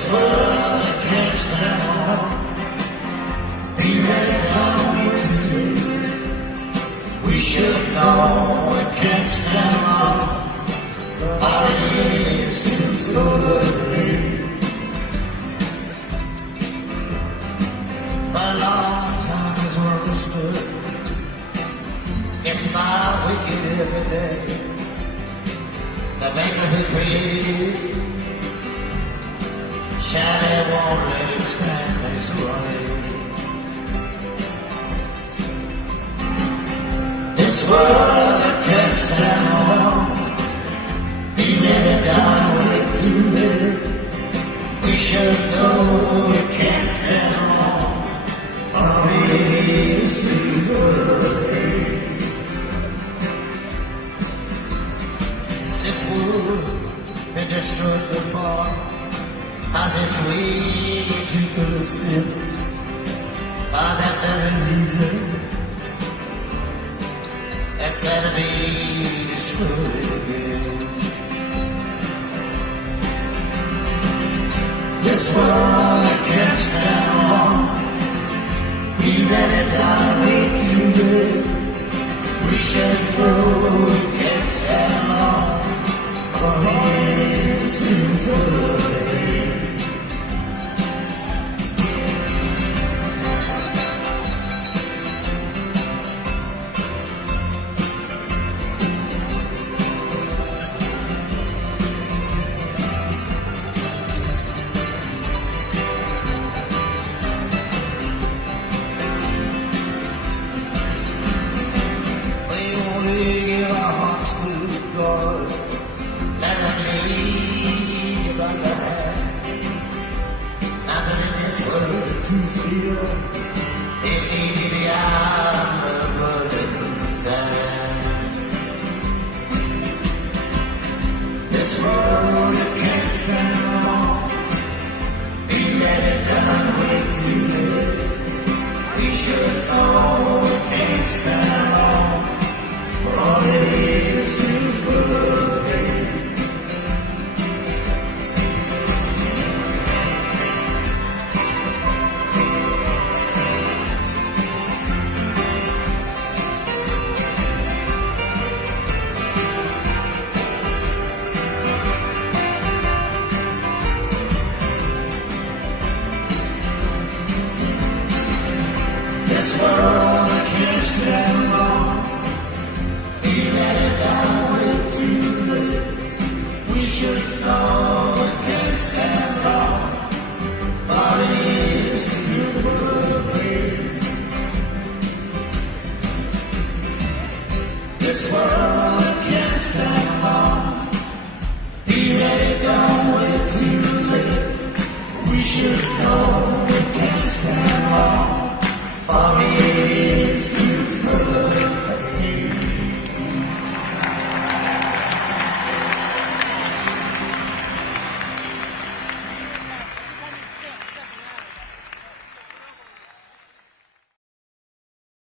This world can't stand alone. Be ready down today. We should know it can't stand alone. All it is to throw away. For a long time this world has stood. It's my wicked every day. The maker who created it, Sally won't let it stand this way. This world can't stand alone. Be ready down way too late. We should know it can't stand alone. Or it's too late. This world been destroyed before. Cause it's way too full of sin. For that very reason, it's gotta be destroyed again. This world can't stand long. Be ready down way too late. We should know it can't stand long. For it's too full of God, let them lead you by the hand. Nothing in this world to feel.